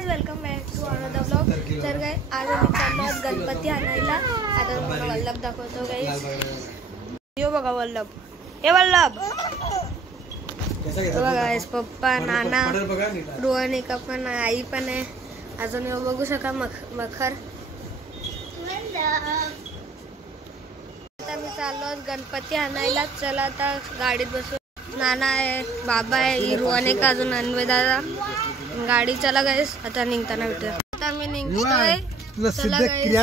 Guys welcome back to another blog. तर guys आज आम्ही चाललो आहोत गणपती आणायला। आता तुम्हाला वल्लभ दाखवतो गाइस। यो बघा वल्लभ, हे वल्लभ बघा गाइस, पप्पा नाना रोहनिका पण आई पण आहे। अजून यो बघू शका मखर। आता मी चाललो आहोत गणपती आणायला। चला आता गाडीत बसू। नाना आहे, बाबा आहे, रोहनिका, अजून अन्वय दादा गाडी। चला गाइस आता निघताना भेटूया। आता मी निघतोय, चला गाइस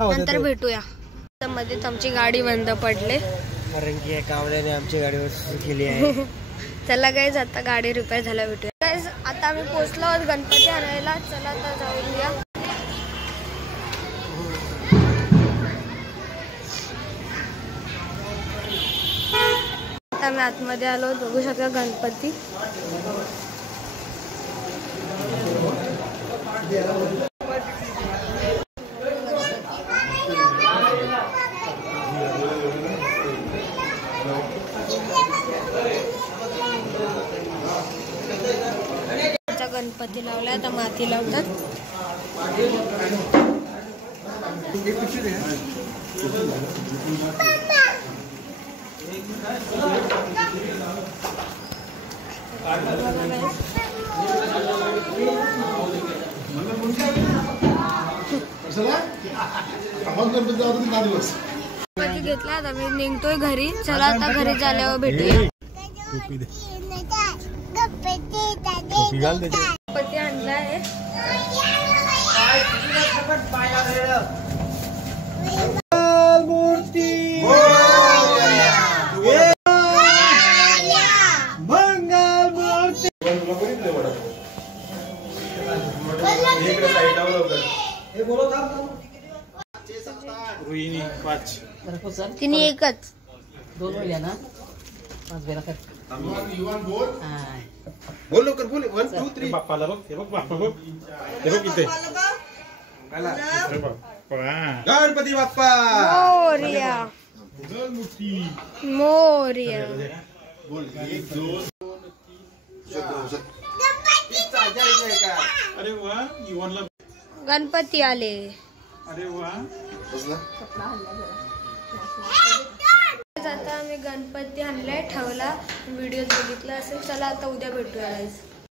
नंतर भेटूया। मध्येच आमची गाडी बंद पडले कारण की कावल्याने आमची गाडी केली आहे। चला गाइस आता गाडी रिपेअर झाल्या भेटूया। गाइस आता आम्ही पोहोचलो आहोत गणपती आणायला। चला आता जाऊया। आता आम्ही आतमध्ये आलो, बघू शकता गणपती। गणपती लावलाय, आता माती लावतात। गणपती घेतला, आता मी निघतोय घरी। चला आता घरी झाल्यावर भेटूया। गणपती आणलाय, तिने एकच दोन वेळा ना, पाच वेळा कर। बोल लवकर, बोल 1 2 3। बाप्पाला बघ, हे बघ बाप्पा बघ, हे बघ इथे गणपती बाप्पा मोरया मोरया। बोल 1 2 अरे वा, युवनला गणपती आले। अरे वा, आता आम्ही गणपती आणलाय, ठेवला। व्हिडिओ बघितला असेल। चला आता उद्या भेटूया गाइस।